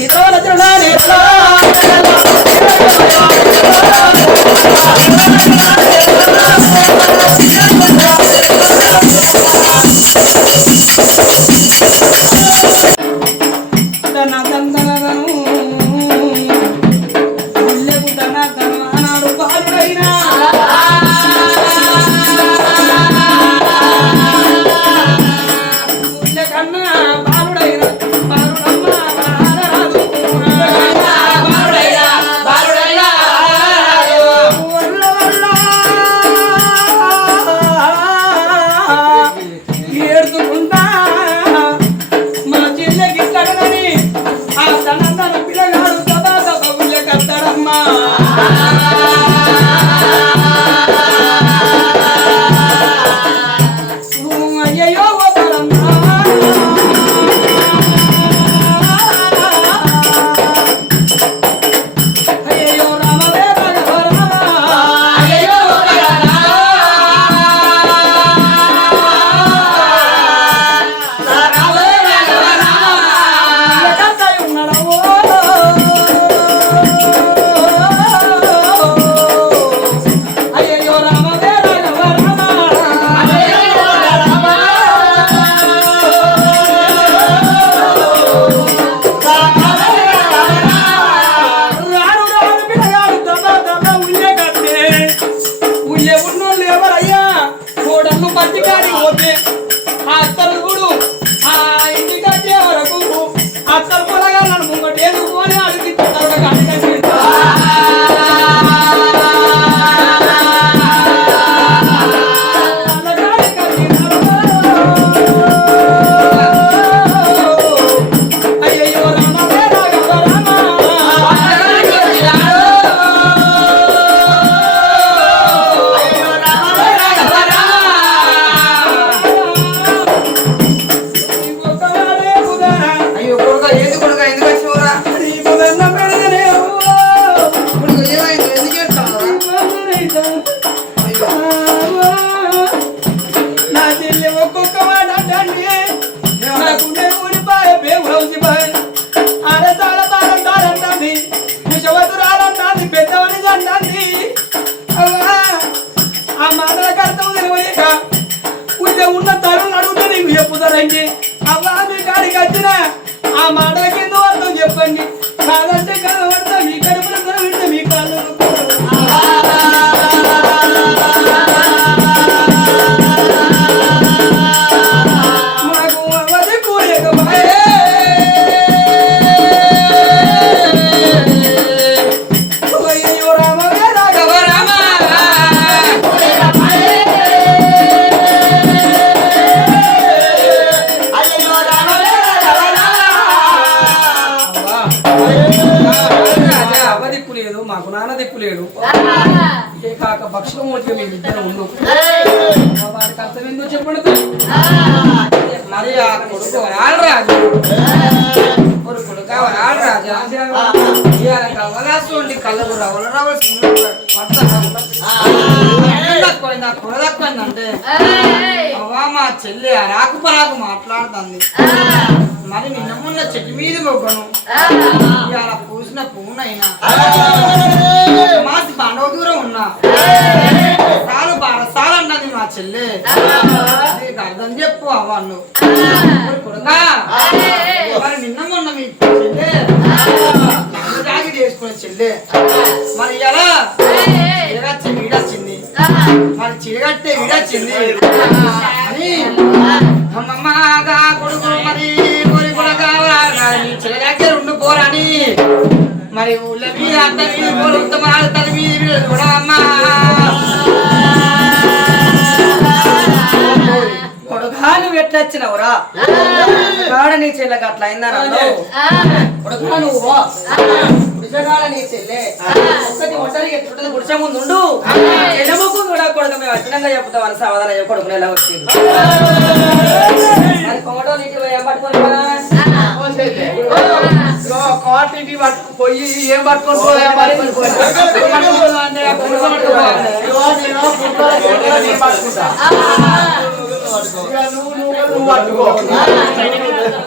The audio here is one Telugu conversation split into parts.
సీతవల చెప్పండి. అవ్వా మీ కాడికి వచ్చిన ఆ మాటలకి కింద అర్థం చెప్పండి? కాదంటే కదా. మరి ఆ కొడుకు వరాలు రాజు. కొడుక వరాలు రాజా. ఇవాళ కవలాసుండి కళ్ళకు రవల రవల ఆ అవ్వా మా చెల్లి అరాకు పరాకు మాట్లాడుతుంది. మరి నిన్న మొన్న చెట్టు మీద మొగ్గను. ఇవాళ పూసిన పువ్వునైనా మాసి పండవ దూరం ఉన్నా. సాలు బారసాలు అన్నది మా చెల్లి. నీకు అర్థం చెప్పు అవ్వను కొడుకా. మరి నిన్న మొన్న మీ చెల్లె. జాకెట్ వేసుకునే చెల్లె. మరి ఎలా? చిరగచ్చి వీడొచ్చింది మరి చిరగట్టే వీడొచ్చింది అని అమ్మమ్మగా కొడుకు మరి కోరి కొడుక నీ చెల్ల దగ్గర ఉండి పోరని. మరి ఊళ్ళ మీద అంత మీద తన మీద కూడా అమ్మా. నువ్వు ఎట్లా వచ్చినావురా కాడ నీ చెల్లెకి అట్లా అయిందా కొడుకా నువ్వు గుడిసెగాడ నీ చెల్లె ఒక్కటి ఒంటరి ఎట్లుంటుంది గుడిసె ముందు ఉండు. ఎడమకు కూడా కొడుకు మేము వచ్చినాక చెప్తాం అని సమాధానం చెప్పు కొడుకుని ఎలా వచ్చింది మరి కొమటో నీటి ఏం? కాటికి పట్టుకొని పోయా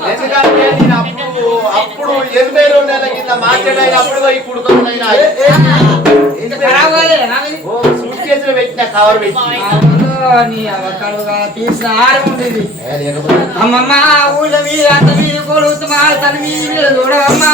ఎందుకంటే నేను అప్పుడు అప్పుడు ఎనభై రెండు నెలల కింద మాట్లాడైనప్పుడు సూట్ కేసులో పెట్టిన కవర్ పెట్టి. అమ్మమ్మ ఊళ్ళ మీద అంత మీద కొడుతు మా తన మీద చూడమ్మా.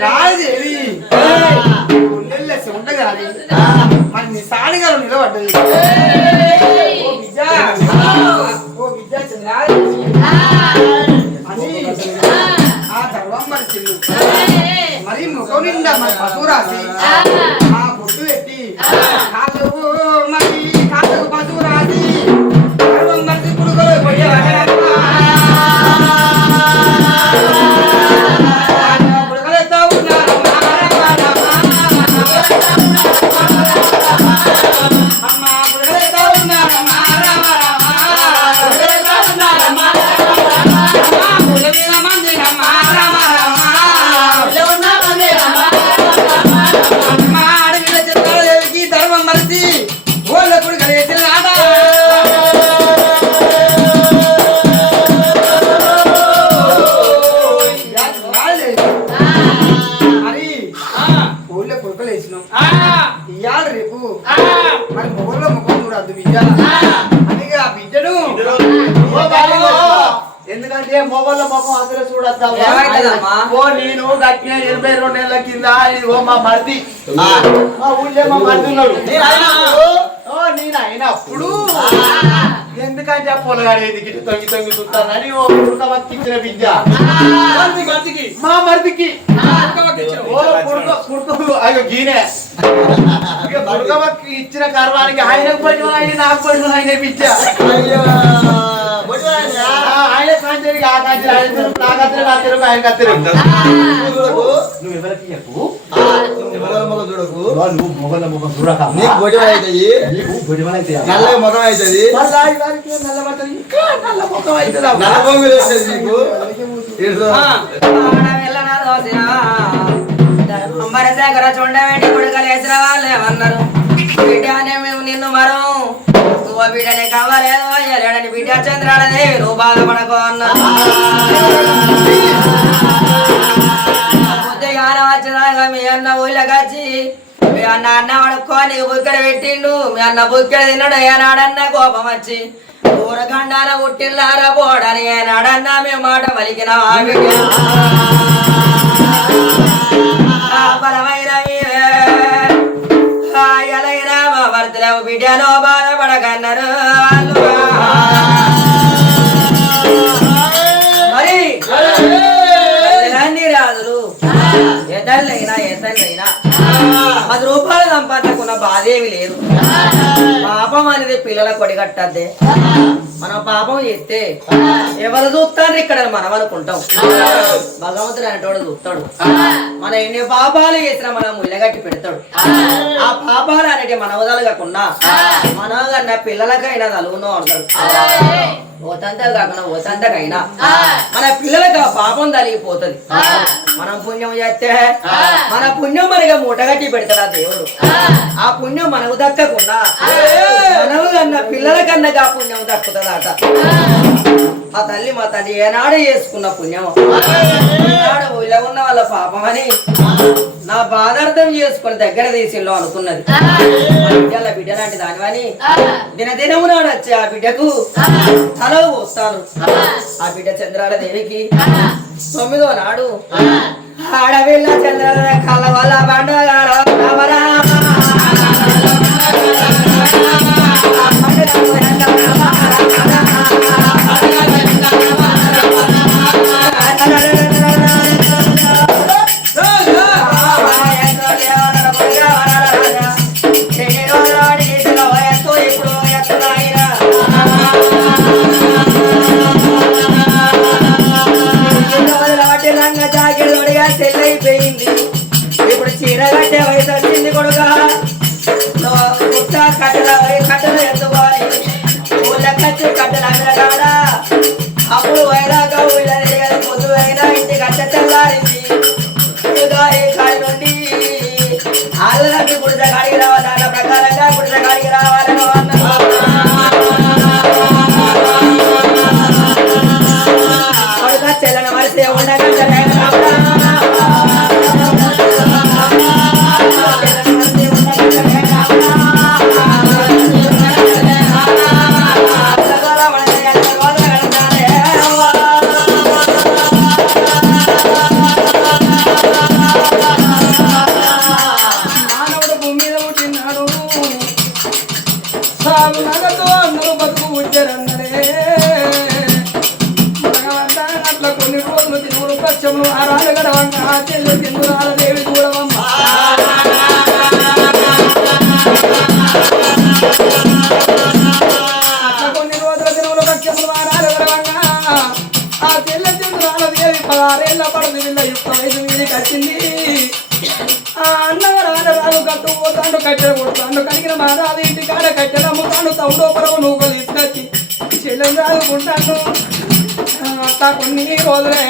రాజేవి ఉండెల్లెసి ఉండగాలి మరి నీ సాడిగారు నిలబడ్డది ఓ విద్య. ఓ విద్య అని. ఆ. తర్వాత మరి చెల్లు. మరి ముఖం నిండా మరి పశువు రాసి ఆ. బొట్టు పెట్టి ఓ నేను గట్టిన ఎనభై రెండు నెలల కింద ఓ మా మరిది. మా ఊళ్ళో మా మరిది ఉన్నాడు. నేను అయినప్పుడు? ఎందుకంటే ఆ పొలగాడు ఏది గిట్ట తొంగి తొంగి చూస్తానని ఓ కుడుకవక్కిచ్చిన బిడ్డ. మా మరిదికి. ఓ కుడుక అయ్యో గీనే. ఇక కుడుకవక్కి ఇచ్చిన కర్వానికి ఆయనకు పడిన ఆయన నాకు పడిన ఆయన బిడ్డ. ఆ, ఆయన కాంచెరికి ఆ కాంచెరి ఆయన తిరుగు, నా కత్తిరి నా తిరుగు ఆయన కత్తిరి నువ్వు ఎవరికి చెప్పు? నువ్వు మొగల మొగం చూడక నీకు బొడివ అవుతుంది నీకు ముఖం అవుతుంది నల్ల ముఖం అవుతుంది నల్ల వేస్తుంది ఇడుతో. అంబరశేఖర చూడబెట్టి కొడుకలు వేసిన వాళ్ళు? ఏమన్నారు? బిడ్డ అనే మేము నిన్ను మరం నువ్వు బిడ్డని కావాలేదు బిడ్డ చంద్రాడని నువ్వు బాధపడకో అన్నారు. బుద్ధిగాన వచ్చినాక మీ అన్న ఊళ్ళకొచ్చి మీ అన్న అన్న అడుక్కో నీకు బుక్కడ పెట్టిండు మీ అన్న బుక్కడ తిన్నాడు ఏనాడన్న కోపం వచ్చి ఊరగండాల పుట్టిల్లారా పోడని ఏనాడన్న మీ మాట పలికిన బలమైన మీరే. ఆ మా భర్తలేవు బిడ్డలో ఎదళ్ళైనా ఎదళ్ళైనా పది రూపాయలు సంపాదించుకున్న బాధ ఏమి లేదు. పాపం అనేది పిల్లల కొడిగట్టద్దే మనం పాపం చేస్తే ఎవరు చూస్తారు ఇక్కడ? మనం అనుకుంటాం. భగవంతుడు అనేటోడు చూస్తాడు. మన ఎన్ని పాపాలు చేసినా మనం ముళ్ళగట్టి పెడతాడు. ఆ పాపాలు అనేటి మన వదలగకుండా మన కన్నా పిల్లలకైనా నలుగునో అంటాడు. ఓతంతా కాకుండా ఓతంతకైనా మన పిల్లలకు ఆ పాపం తలిగిపోతుంది. మనం పుణ్యం చేస్తే మన పుణ్యం మనగా మూటగట్టి పెడతాడు ఆ దేవుడు. ఆ. పుణ్యం మనకు దక్కకుండా మనము కన్నా పిల్లల కన్నా ఆ పుణ్యం దక్కుతుందట. ఆ. తల్లి మా తల్లి ఏనాడు చేసుకున్న పుణ్యం. ఇలా ఉన్న వాళ్ళ పాపమని నా బాధ అర్థం చేసుకుని దగ్గర తీసిలో అనుకున్నది. బిడ్డల బిడ్డ లాంటి దానివని దినదినము నాడు వచ్చి ఆ బిడ్డకు తల పోస్తాను. ఆ. బిడ్డ చంద్రాల దేవికి తొమ్మిదో నాడు ఆడవిల్ల చంద్రాల కలవల రామ రామ ఊళ్ళ కట్టెల అప్పుడు వైరాగా ఊళ్ళ పొద్దు అయినా ఇంటి కట్ట పదారేళ్ళ పడదు యుక్త వయసు మీదకి వచ్చింది ఆ అన్నవరాలు రాను కట్టు పోతాడు కట్టెల కొడతాడు. కడిగిన మారాది ఇంటి కాడ కట్టెల అమ్ముతాడు. తౌడో పరవ నువ్వు తీసుకొచ్చి చెల్లెలు రాదుకుంటాను. అట్లా కొన్ని రోజులే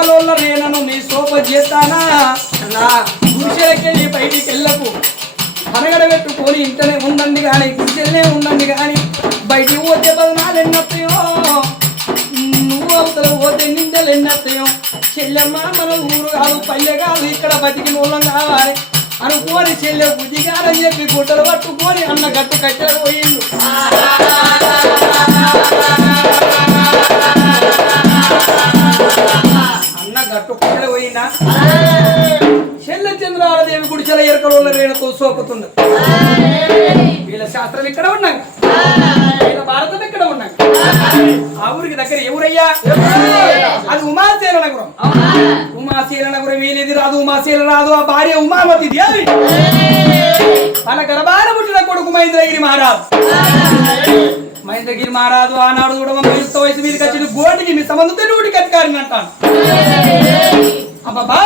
ఎరుకలోళ్ళ నేనను నీ సోప చేస్తానా? నా గుడిసెలకెళ్ళి బయటికి వెళ్ళకు అనగడ పెట్టుకొని ఇంటనే ఉండండి కానీ గుడిసెలనే ఉండండి కానీ బయటికి పోతే పదనాలు ఎన్నత్తయో నువ్వు అవతల పోతే నిందలు ఎన్నత్తయో చెల్లెమ్మ మన ఊరు కాదు పల్లె కాదు ఇక్కడ బతికిన వాళ్ళం కావాలి. అనుకోని చెల్లె బుద్ధిగారని చెప్పి గుడ్డలు పట్టుకొని అన్న గట్టు కట్టెలు పోయిండు. you. గట్టు కట్టెలు పోయినా చెల్ల చంద్రాలదేవి గుడిచెల ఎరకల రేణుతో సోకుతుండ. వీళ్ళ శాస్త్రం ఇక్కడ ఉన్నాక వీళ్ళ భారతం ఇక్కడ ఉన్నాం. ఆ ఊరికి దగ్గర ఎవరయ్యా అది ఉమాశీల నగరం. ఉమాశీల నగరం వీళ్ళది రాదు ఉమాశీల రాదు. ఆ భార్య ఉమావతి దేవి. తన గర్భాన పుట్టిన కొడుకు మహేంద్రగిరి మహారాజు. మహేంద్రగిరి మహారాజు ఆనాడు కూడా యుక్త వయసు మీదకి వచ్చిన గోడికి మీ సంబంధంతో నూటికి అధికారిని అంటాను. అబ్బా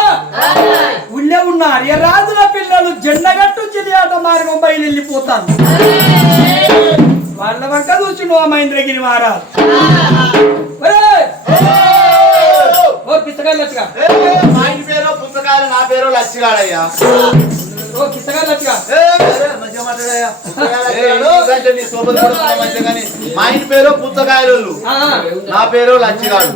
ఉన్నారు ఉన్న రాజుల పిల్లలు జెండగట్టు చిలియాట మార్గం బయలు వెళ్ళిపోతారు వాళ్ళ వంక చూసిండు ఆ మహేంద్రగిరి మహారాజు. ఒరేయ్! ఓ మా ఇంటి పేరు పుస్తకాలు నా పేరు లచ్చిగాడయ్యా. మా ఇంటి పేరు పుస్తకాయలు ఆ, నా పేరు లచ్చిగాడు.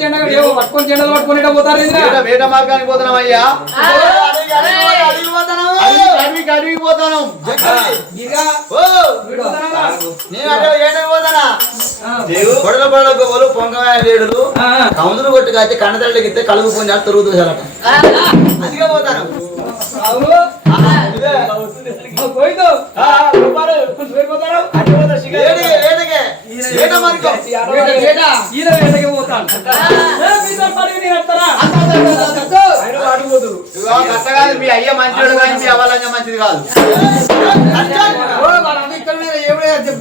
జెండా ఏవో పట్టుకొని జెండాలు పట్టుకొని పోతారు వేట మార్గానికి పోతున్నామయ్యా అడవికి అడవికి పోతాను? నేను అటు ఏటకి పోతానా? పొంగమైన లేడులు ఆ, కౌందులు కొట్టి కాచి కన్నతల్లికి ఇస్తే కలుపు పొంది తరుగు దూసాలట అందుకే పోతాను మీ అయ్య మంచివాడు కానీ మీ అవ్వాలంగా మంచిది కాదు.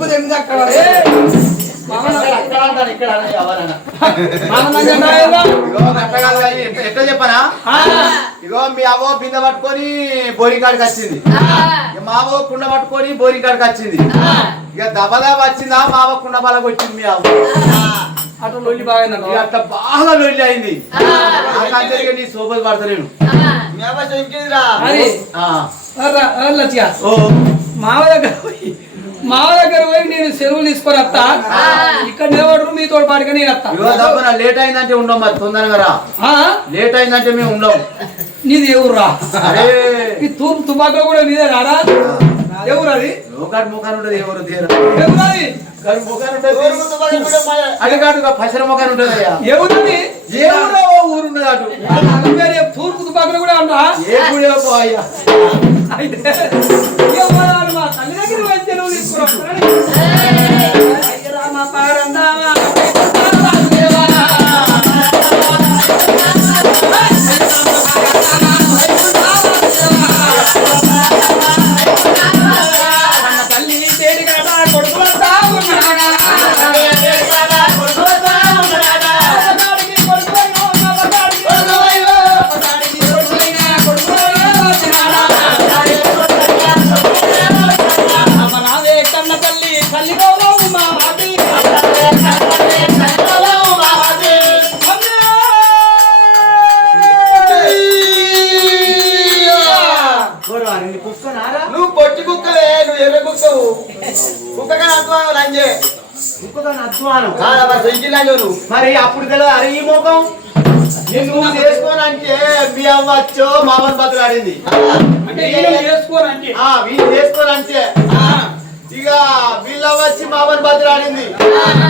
తెమ్మిది అక్కడ? ఎట్లా చెప్పనా ఇగో మీ అవ్వ బిందె పట్టుకొని బోరింగ్ కాడికి వచ్చింది. ఇక మా అవ్వ కుండ పట్టుకొని బోరింగ్ కాడికి వచ్చింది. ఇక దబదబ వచ్చిందా? మా అవ్వ కుండ బలకు వచ్చింది మీ అవ్వ. అటు లొల్లి బాగా అట్లా బాగా లొల్లి అయింది. నాకంటే నీ సోపలు పడతలేను. మావ దగ్గర మావ దగ్గర పోయి నేను సెలవులు తీసుకొని వస్తా. ఇక్కడ నిలబడరు మీతో పాటుగా నేను వస్తా. లేట్ అయిందంటే ఉండం మరి తొందరగా రా. ఆ? లేట్ అయిందంటే మేము ఉండం. నీది ఎవరు రా ఈ తుపాకులో కూడా నీదే రారా? ఎవరు అది లోకాడు ముఖాన్ని ఉంటది ఎవరు ఎవరు అది గాడి అడిగాడుగా పసర ముఖాన్ని ఉంటది అయ్యా ఎవరు అది ఏ ఊరో అటు తూర్పు తుపాకులో కూడా ఉంటా ఏ గుడిలో పో అయ్యా. అయితే ఎవరు మా తల్లి దగ్గర పోయి సెలవులు తీసుకొని నువ్వు పొట్టి కుక్కవే నువ్వు ఎర్ర కుక్కవు. కుక్కగా అద్వాను లంజే. కుక్కగా అధ్వానం మరి అప్పుడు తెలియదు అరే ఈ ముఖం నువ్వు చేసుకోనంటే మీ అవ్వచ్చు మామన్ బతులు ఆడింది అంటే చేసుకోరంటే ఆ వీళ్ళు చేసుకోనంటే ఇక వీళ్ళ వచ్చి మామన్ బతులు ఆడింది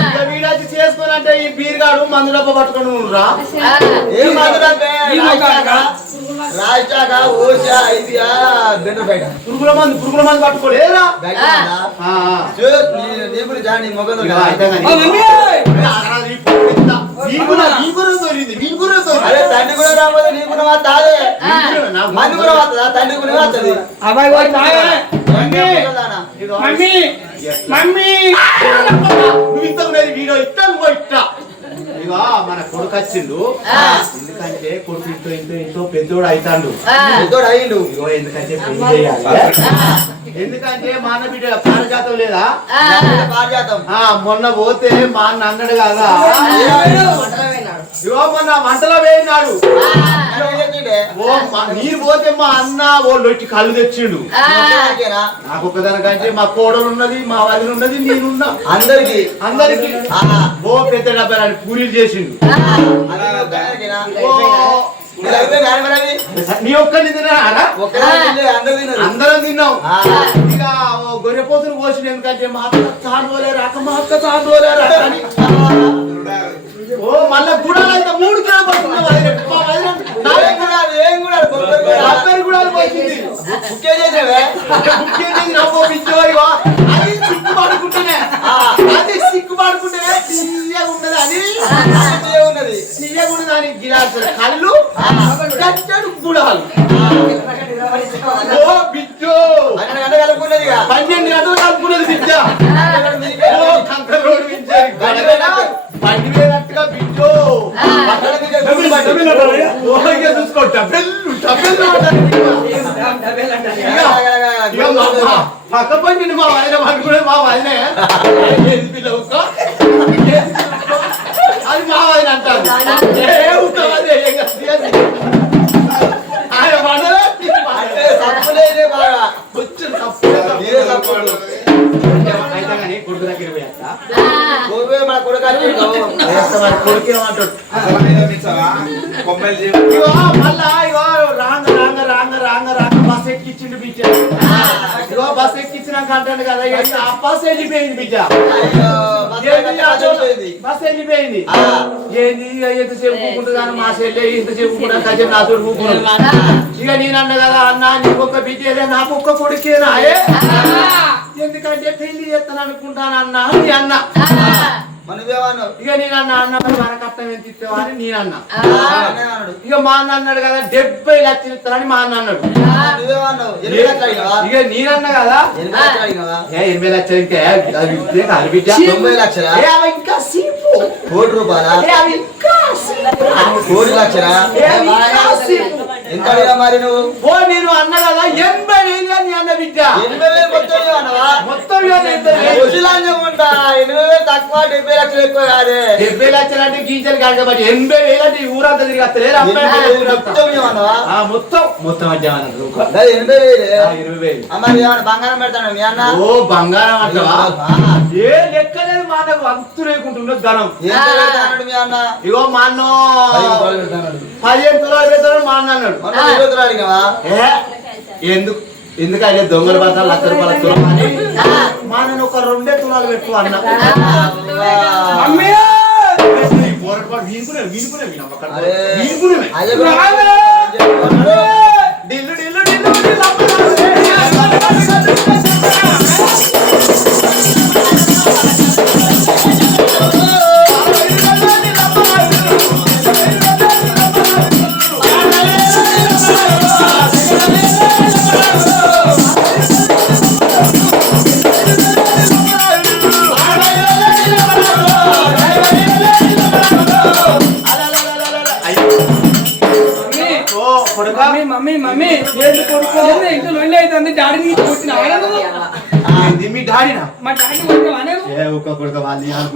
ఇక వీడొచ్చి చేసుకోనంటే ఈ బీర్గాడు మందు డబ్బా పట్టుకొని రా ఏం ముఖానికా? రాజాక ఓషా ఐదియా బెండర్ బయట పురుగుల మందు పురుగుల మందు పట్టుకోలేరా బ్యాగ్ ఆ, ఆ. నీ గురించి జాని ఇక అయితే కానీ. ఆ మమ్మీ అరే, ఆగరా, ఈ పొట్టు ఇంత. నీ గుర- నీ గుర దొరింది, నీ గుర దొరింది. అరే తండ్రి కూడా రాబోతే నీ కూడా తాదే నీ గుర, నా గుర మంది కూడా వస్తుందా తండ్రి కూడా వస్తుంది అబ్బాయి. మమ్మీ. మమ్మీ! నువ్వు ఉన్నది వీడియో నువ్వు ఇక మన కొడుకు వచ్చిండు. ఎందుకంటే కొడుకు ఇంట్లో ఇంట్లో ఇంట్లో పెద్దోడు అవుతాడు పెద్దోడు అయ్యిండు ఇగో ఎందుకంటే పెళ్ళి చేయాలి. ఎందుకంటే మా అన్న బిడ్డ పారజాతం లేదా? పారిజాతం. ఆ మొన్న పోతే మా అన్న అన్నాడు కదా. ఇగో మొన్న వంటలో వేయినాడు. ఓ మా- నీరు పోతే మా అన్న ఓ లొట్టి కళ్ళు తెచ్చిండు. నాకు ఒకదానికంటే మా కోడలు ఉన్నది మా వదిన ఉన్నది నేనున్నా. అందరికి. అందరికి. ఓ పెద్ద డబ్బాలని పూరీలు చేసిండు. నీ ఒక్కరిని తిన్నారా అందరు తిన్నాం. గొర్రెపోతులు పోసిన ఎందుకంటే మా అక్క చాందోలే రాక మా అక్క చాందోలే రాక అని. ఓ గుడాలు అయితే మూడు కిలో పడుతున్నా గుడాలు అది సిక్కు పడుకుంటేనే. అది పడుకుంటేనే తీయగా ఉన్నది అది. మంచిగా ఉన్నది. తీయగా ఉన్నది అని గిలాసులు. కళ్ళు గట్టడు గుడాలు. ఓ బిడ్డో. కలుపుకున్నది. పన్నెండు గంటలు కలుపుకున్నది బిడ్డ. ఓ మా మా- పక్క పండి మా మా పిల్ల ఉక్క? ఏది పిల్ల ఉక్క? అది మా ఆయన అంటారు. బస్ వెళ్ళిపోయింది బిడ్డ. బస్ వెళ్ళిపోయింది. ఏంది మా చెల్లె ఇంతసేపు కూడా కజం నాతో ఇక నేను అన్న కదా అన్న నీకు ఒక బిడ్డలే నాకు ఒక్క కొడుకేనా? ఏ? ఎందుకంటే పెళ్ళి చేస్తాను అనుకుంటాను అన్న ఇక నేను అన్న అన్న మరి మన కట్నం ఎంత నేను అన్న. ఇక మా అన్న అన్నాడు కదా డెబ్బై లక్షలు ఇస్తానని మా అన్న అన్నాడు? ఇక నేనన్నా కదా. ఎనభై లక్షలు ఇంకా. తొంభై లక్షలా? ఇంకా సీపు కోటి రూపాయలా? కోటి లక్షలా? ఎంత మరి నువ్వు? ఓ నేను అన్న కదా ఎనభై వేలు అని అన్న బిడ్డ. ఎనభై మొత్తం ఎనభై తక్కువ డెబ్బై లక్షలు ఎక్కువ కాదే. డెబ్బై లక్షలు అంటే గీంచలు కాదు కాబట్టి ఎనభై వేలు అంటే ఈ ఊరంతా తిరిగి వస్తలేరు ఎనభై వేలు మొత్తం మొత్తం అదే ఎనభై వేలు. వేలు. మరి బంగారం పెడతాను మీ అన్న? ఓ బంగారం అంటవా ఆ, ఏ లెక్కలేదు మా నాకు అంతు లేకుంటున్న ధనం. ఎంత పెడతాడు మీ అన్న? ఇగో మా అన్న. పది రూపాయలు పెడతాడు పదిహేను తులాలు పెడతాడు మా అన్న అన్నాడు. మొన్న ఇరవై రూపాయలు అడిగావా? ఏ? ఎందుకు? ఎందుకంటే దొంగల బతాలు లక్ష రూపాయల తులం అని. మా నాన్న ఒక రెండే తులాలు పెట్టు అన్న. పోరాట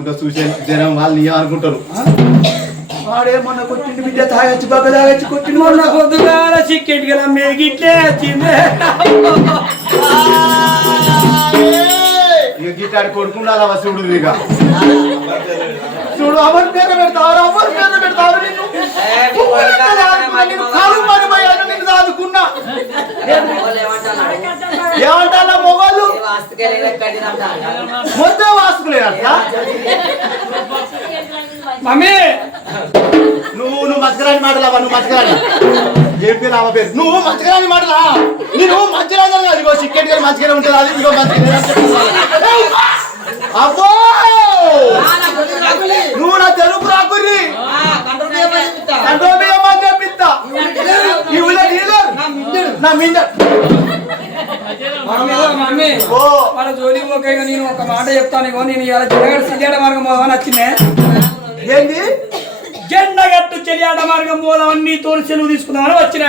అనుకుంటా చూసే జనం వాళ్ళు నీ అనుకుంటారు వాడే మొన్న కొట్టిండు బిడ్డ తాగచ్చి బాగా తాగచ్చి కొట్టిండు మొన్న. పొద్దుగాల చికెట్ గల మేగిట్లే వచ్చింది. ఇక గిట్టాడు కొడుకుండాలా చూడు ఇక? చూడు పేద పేద నిన్ను. నిన్ను కాలు నిన్ను దాదుకున్నా. ఏమంటారా మొగోళ్ళు మొత్తం వాసుకులేనట్ట మమ్మీ! నువ్వు నువ్వు మచ్చరాని మాటలావా నువ్వు మచ్చరాని ఏం పేరు ఆమె పేరు. నువ్వు మచ్చరాని మాటలా? నేను మంచిరాజు కాదు ఇగో చికెన్ కానీ మంచిగానే ఉంటుంది అది ఇగో మంచిగా అబ్బో! నువ్వు నా తెలుగు రాకుర్రి. బియ్యం అని చెప్పిస్తా ఈ ఊళ్ళో నీళ్ళు నా మిండ. Mummy mummy. ఓ. వాళ్ళ జోలి ఇక నేను ఒక మాట చెప్తాను ఇగో నేను ఇలా జనగడ సిలియాడ మార్గం పోదామని వచ్చిందే. ఏంది? జెండగట్టు చెలియాడ మార్గం పోదామని నీ తోడు సెలవు తీసుకుందామని వచ్చిన.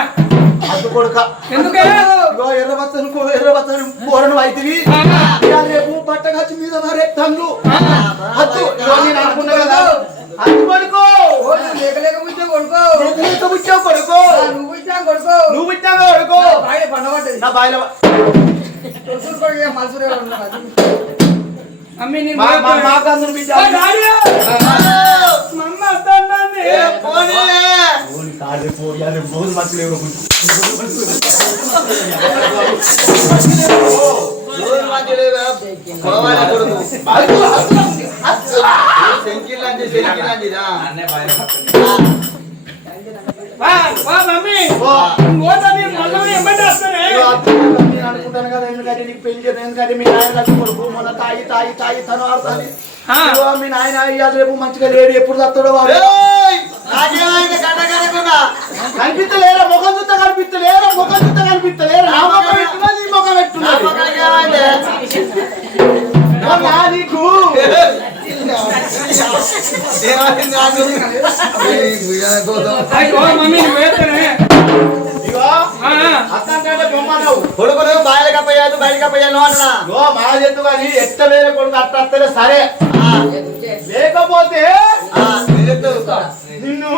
అద్దు కొడుక. ఎందుకే? ఇగో ఎర్ర బత్తను కో ఎర్ర బత్తను పోరను అయితివి బాయిల మమ్మీ నేను మా మా పోయేస్తాను. మా కందులు బిడ్డ డాడీ! మమ్మ వద్దన్నది. అనుకుంటాను కదా ఎందుకంటే నీకు పెళ్ళి ఎందుకంటే మీ నాయన లక్ష కొడుకు మొన్న తాగి తాగి తాగి తను ఆడుతుంది. మీ నాయన ఇవాళ రేపు మంచిగా లేడు ఎప్పుడు తస్తాడో వాడు? కనిపిస్తలేరా? ముఖం చూస్తే కనిపిస్తలేరా? ముఖం చూస్తే కనిపిస్తలేరా? నా ముఖం పెట్టున్నా నీ ముఖం నా పెట్టున్నది మొక్కలకి ఏమైంది? నా నీకు. కొడుకును బాయిలకి అప్పయ్యాదు బయటకి అప్పయ్యాను అంటున్నా ఓ మా చెట్టు కానీ ఎట్ట వేరే కొడుకు అట్ట అత్తలే సరే ఆ, లేకపోతే. నిన్ను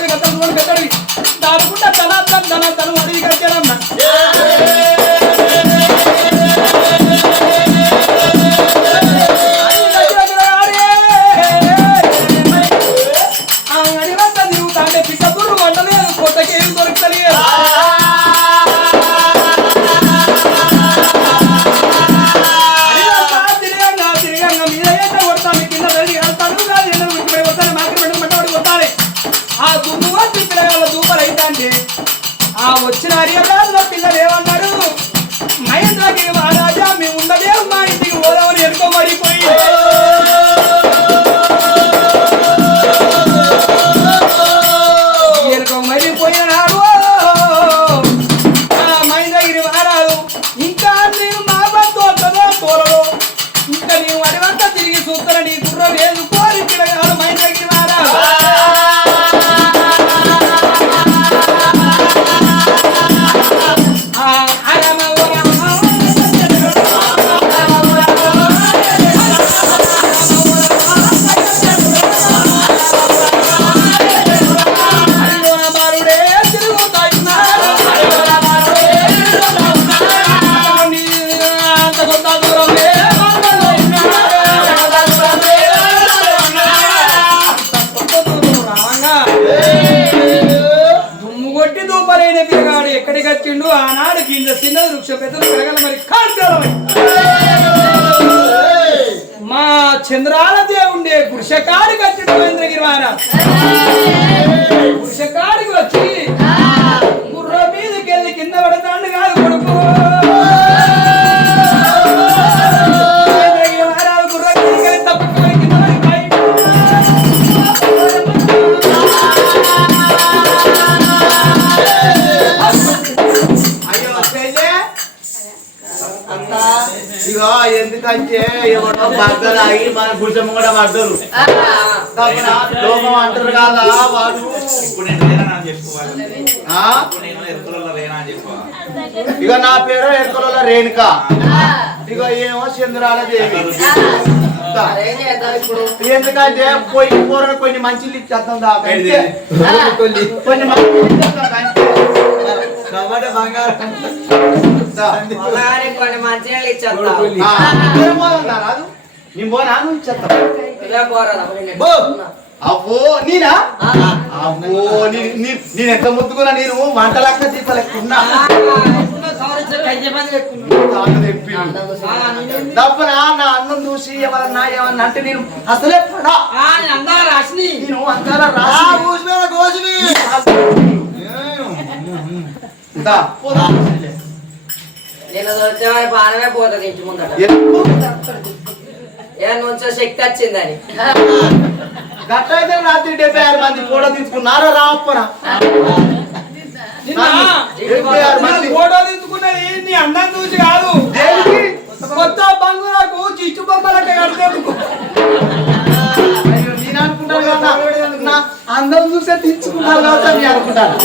కట్టడి కట్టడి కట్టడి దాడుకుంటా తన తన తను అడిగి కట్టానన్నా దేవుండే ఆగి మన భుజం కూడా పడ్డరు. కావున లోకం అంటారు కదా వాడు. ఇప్పుడు నేను లేనా అని చెప్పుకోవాలి. ఆ? ఇప్పుడు నేను ఎరుకులలో లేనా అని చెప్పుకోవాలి. ఇక నా పేరు ఎక్కల రేణుక. ఇక ఏమో చంద్రాల దేవి. చేద్దాం ఎందుకంటే పోయి కూరలు కొన్ని మంచిలు ఇచ్చేద్దాం దాకా. కొన్ని. కాబట్టి బంగారం. కొన్ని మంచి నీళ్ళు రాదు. నేను పోనా? నువ్వు ఇచ్చేస్తాం. నీనా నేను? ఎంత ముద్దుకున్నా నేను? వంటలక్క తీపలెక్కున్నా తప్పన? నా అన్నం చూసి ఎవరన్నా ఏమన్నా అంటే నేను అసలే పడా. అందా రాసిని నేను అంతారా రాసి దా, పోదాం. నేను వచ్చే బాణమే పోతుంది ఇంటి ముందట? ఏ నుంచో శక్తి వచ్చిందని గట్లయితే రాత్రి డెబ్బై ఆరు మంది కూడా తీసుకున్నారా రావప్పన నిన్న ఫోటో తీసుకున్నది నీ అందం చూసి కాదు? కొత్త బంగులకు చిచ్చు బొమ్మలట్ట కడితేందుకు అయ్యో, నేను అనుకుంటాను కదా, చూసే తీసుకున్నారు నేను అనుకుంటాను